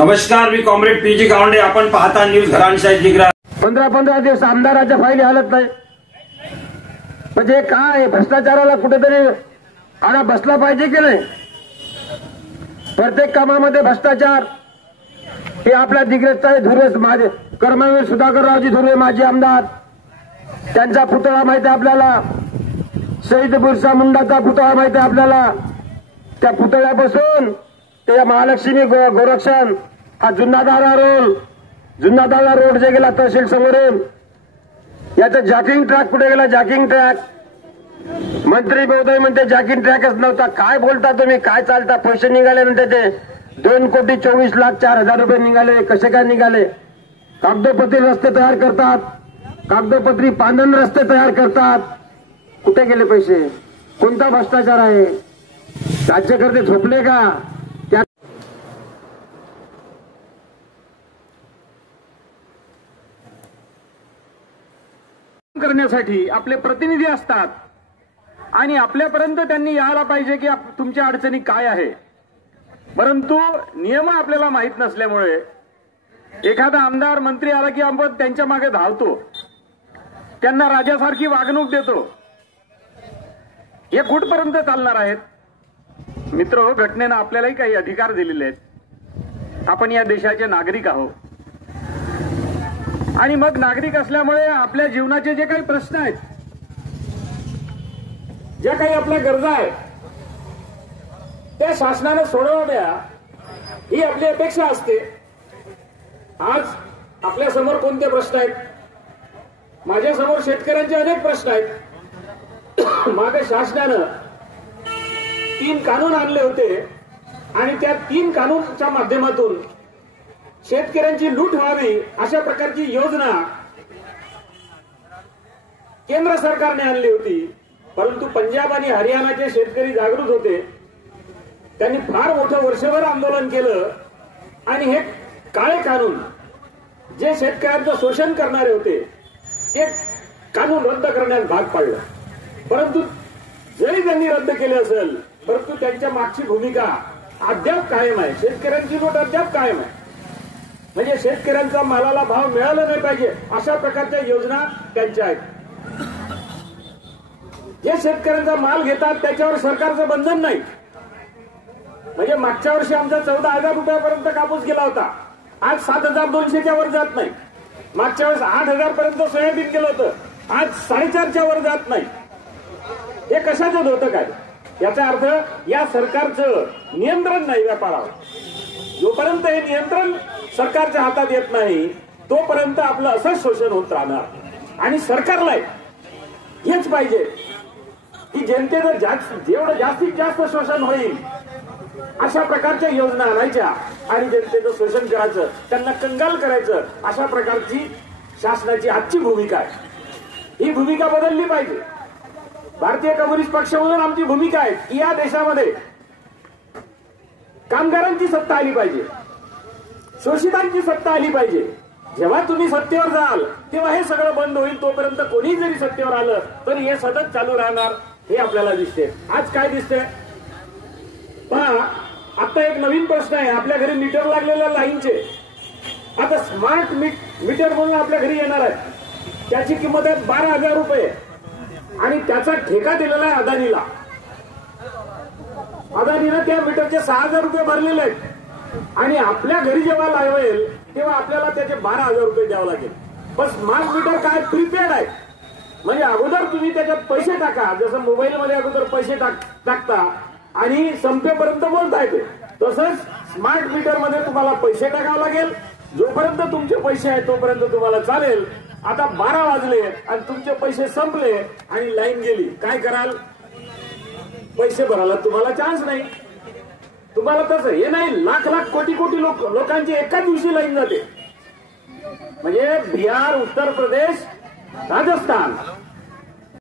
नमस्कार, मी comrade PG Gawande. आपण पाहता न्यूज घरांशाही जिग्रा. 15 दिवस आमदाराच्या फाईली हलत नाही म्हणजे काय भ्रष्टाचाराला कुठेतरी आळा बसला पाहिजे की नाही. प्रत्येक कामामध्ये भ्रष्टाचार हे आपल्या दिग्रजचा धुरे. माझे कर्मवीर सुधाकररावजी धुरे माजी आमदार, त्यांचा पुतळा माहिती आहे आपल्याला. शहीद बिरसा मुंडाचा पुतळा माहिती आहे आपल्याला. त्या पुतळ्यापासून ते महालक्ष्मी गोरक्षण हा जुन्नादारा रोड जे गेला तहसील समोरून, याचं जॅकिंग ट्रॅक कुठे गेला? जॅकिंग ट्रॅक मंत्री महोदय म्हणते जॅकिंग ट्रॅकच नव्हता. काय बोलता तुम्ही? काय चालता? पैसे निघाले म्हणते ते 2,24,04,000 रुपये निघाले. कसे काय निघाले? कागदोपत्री रस्ते तयार करतात, कागदोपत्री पांदन रस्ते तयार करतात. कुठे गेले पैसे? कोणता भ्रष्टाचार आहे? राज्यकर्ते झोपले का? करण्यासाठी आपले प्रतिनिधी असतात आणि आपल्यापर्यंत त्यांनी यायला पाहिजे की तुमच्या अडचणी काय आहे. परंतु नियम आपल्याला माहित नसल्यामुळे एखादा आमदार मंत्री आला की आपण त्यांच्या मागे धावतो, त्यांना राजासारखी वागणूक देतो. हे कुठपर्यंत चालणार आहेत? मित्र, घटनेनं आपल्यालाही काही अधिकार दिलेले आहेत. आपण या देशाचे नागरिक आहोत आणि मग नागरिक असल्यामुळे आपल्या जीवनाचे जे काही प्रश्न आहेत, ज्या काही आपल्या गरजा आहेत, त्या शासनाने सोडवाव्या ही आपली अपेक्षा असते. आज आपल्या समोर कोणते प्रश्न आहेत? माझ्या समोर शेतकऱ्यांचे अनेक प्रश्न आहेत. मागे शासनानं 3 कानून आणले होते आणि त्या 3 कानूनच्या माध्यमातून शेतकऱ्यांची लूट व्हावी अशा प्रकारची योजना केंद्र सरकारने आणली होती. परंतु पंजाब आणि हरियाणाचे शेतकरी जागृत होते. त्यांनी फार मोठं वर्षभर आंदोलन केलं आणि हे काळे कानून जे शेतकऱ्यांचं शोषण करणारे होते ते कानून रद्द करण्यास भाग पाडलं. परंतु जरी त्यांनी रद्द केले असेल परंतु त्यांच्या मागची भूमिका अद्याप कायम आहे. शेतकऱ्यांची लूट अद्याप कायम आहे. म्हणजे शेतकऱ्यांचा मालाला भाव मिळाला नाही पाहिजे अशा प्रकारच्या योजना त्यांच्या आहेत. जे शेतकऱ्यांचा माल घेतात त्याच्यावर सरकारचं बंधन नाही. म्हणजे मागच्या वर्षी आमचा 14,000 रुपयापर्यंत कापूस गेला होता, आज 7,200च्या वर जात नाही. मागच्या वेळेस 8,000 पर्यंत सोयाबीन गेलं होतं, आज 4,500च्या वर जात नाही. हे कशाचं धोतक आहे? याचा अर्थ या सरकारचं नियंत्रण नाही व्यापारावर. जोपर्यंत हे नियंत्रण सरकारच्या हातात येत नाही तोपर्यंत आपलं असंच शोषण होत राहणार. आणि सरकारला हेच पाहिजे की जनतेचं जेवढं जास्तीत जास्त शोषण होईल अशा प्रकारच्या योजना आणायच्या आणि जनतेचं शोषण करायचं, त्यांना कंगाल करायचं. अशा प्रकारची शासनाची आजची भूमिका आहे. ही भूमिका बदलली पाहिजे. भारतीय कम्युनिस्ट पक्षामधून आमची भूमिका आहे की या देशामध्ये कामगारांची सत्ता आली पाहिजे, शोषितांची सत्ता आली पाहिजे. जेव्हा तुम्ही सत्तेवर जाल तेव्हा हे सगळं बंद होईल. तोपर्यंत कोणी जरी सत्तेवर आलं तरी हे सतत चालू राहणार हे आपल्याला दिसते. आज काय दिसतंय पहा. आता एक नवीन प्रश्न आहे. आपल्या घरी मीटर लागलेल्या लाईनचे आता स्मार्ट मीटर म्हणून आपल्या घरी येणार आहे. त्याची किंमत आहे 12,000 रुपये आणि त्याचा ठेका दिलेला आहे अदानीला. अदानीनं त्या मीटरचे 6,000 रुपये भरलेले आहेत आणि आपल्या घरी जेव्हा लावेल तेव्हा आपल्याला त्याचे 12,000 रुपये द्यावं लागेल. पण स्मार्ट मीटर काय प्रीपेड आहे. म्हणजे अगोदर तुम्ही त्याच्यात पैसे टाका, जसं मोबाईलमध्ये अगोदर पैसे टाकता आणि संपेपर्यंत बोलता येते, तसंच स्मार्ट मीटरमध्ये तुम्हाला पैसे टाकावे लागेल. जोपर्यंत तुमचे पैसे आहेत तोपर्यंत तुम्हाला चालेल. आता 12 वाजले आणि तुमचे पैसे संपले आणि लाईन गेली, काय कराल? पैसे भरायला तुम्हाला चान्स नाही. तुम्हाला तसं हे नाही, लाख कोटी लोकांची एका दिवशी लाईन जाते. म्हणजे बिहार, उत्तर प्रदेश, राजस्थान